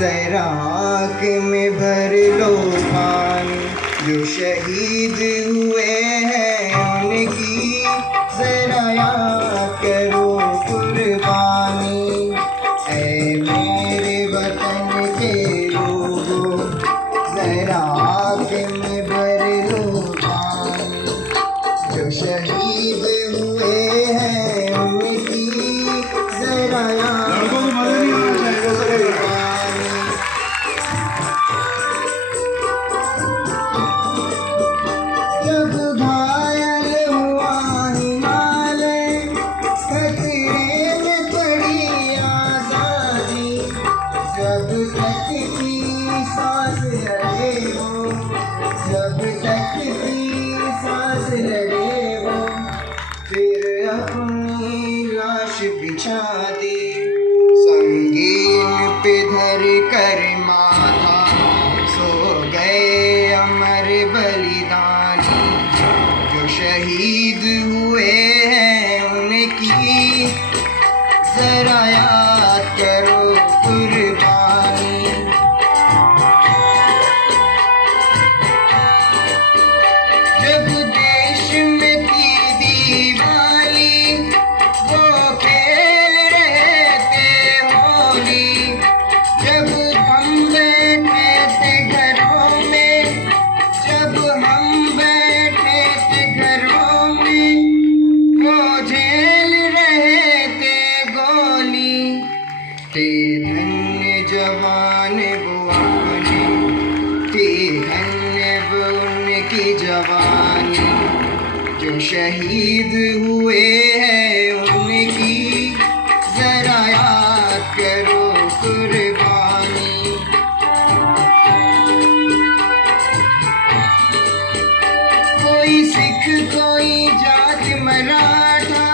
जरा आँख में भर लो पानी। जो शहीद हुए हैं उनकी जरा याद करो कुर्बानी। ऐ मेरे वतन के लोगों, जरा आँख में भर लो पानी। जो शहीद हुए हैं उनकी जरा याद करो कुर्बानी। जब घायल हुआ हिमालय, खतरे में पड़ी आजादी। जब तक की सांस लड़े वो, जब तक की सांस लड़े वो, फिर अपनी लाश बिछा दी। संगीन पे धर कर माथा सो गए अमर बलिदानी। जो शहीद हुए हैं उनकी जरा याद करो कुर्बानी। जब देश में थी दिवाली, वो खेल रहे थे होली। जब हम बैठे थे घरों में, जब हम बैठे थे घरों में, वो झेल रहे थे गोली। थे धन्य जवान वो अपने, थे धन्य वो उनकी जवानी। जो शहीद हुए हैं उनकी जरा याद करो कुर्बानी। कोई सिख कोई जात मराठा,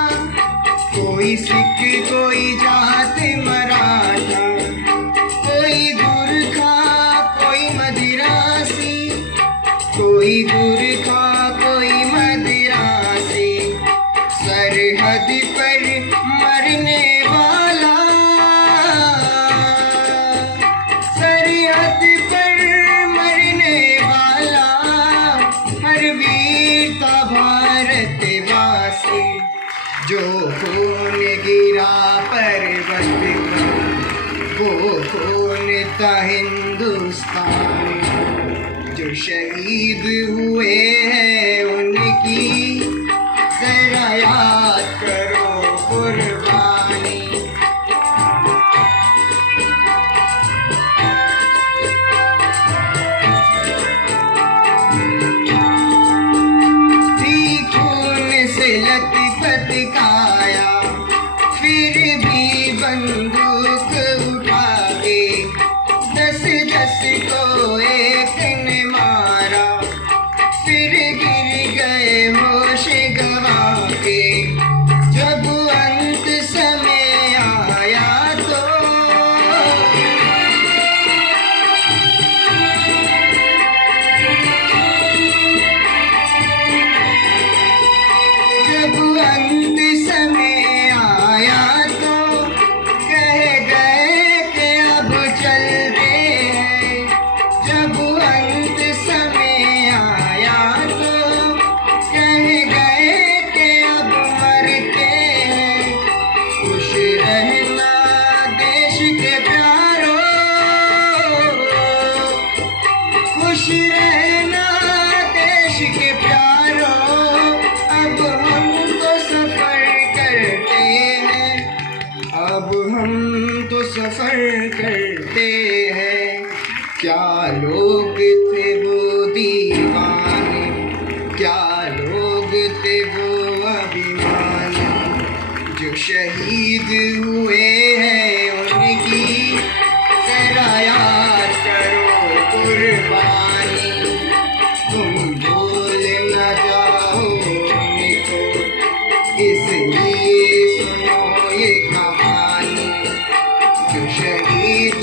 कोई सिख कोई जात मराठा। कोई गुरखा कोई मदिरासी, कोई गुरखा कोई मदिरासी। सरहद पर मरने वाला, सरहद पर मरने वाला, हर वीर था भारतवासी। जो खून गिरा पर्वत पर, वो खून था हिंदुस्तानी। जो शहीद हुए हैं उनकी जरा याद करो कुर्बानी। थी खून से लथपथ काया, फिर भी बंदूक उठा के 10-10 को एक ने मारा। फिर गिर गए होश गवा के, जब अंत समय आया तो जब अंत समय आया तो कह गए कि अब चलते हैं। जब अंत समय आया तो कह गए कि अब मरते हैं। खुश रहना देश के प्यारों, खुश रहना देश के प्यारों। अब हम तो सफर करते हैं, अब हम तो सफर करते हैं। क्या लोग थे वो दीवाने, क्या लोग थे वो अभिमानी। जो शहीद हुए हैं उनकी जरा याद करो कुर्बानी। तुम भूल न जाओ उनको, इसलिए सुनो ये कहानी। जो शहीद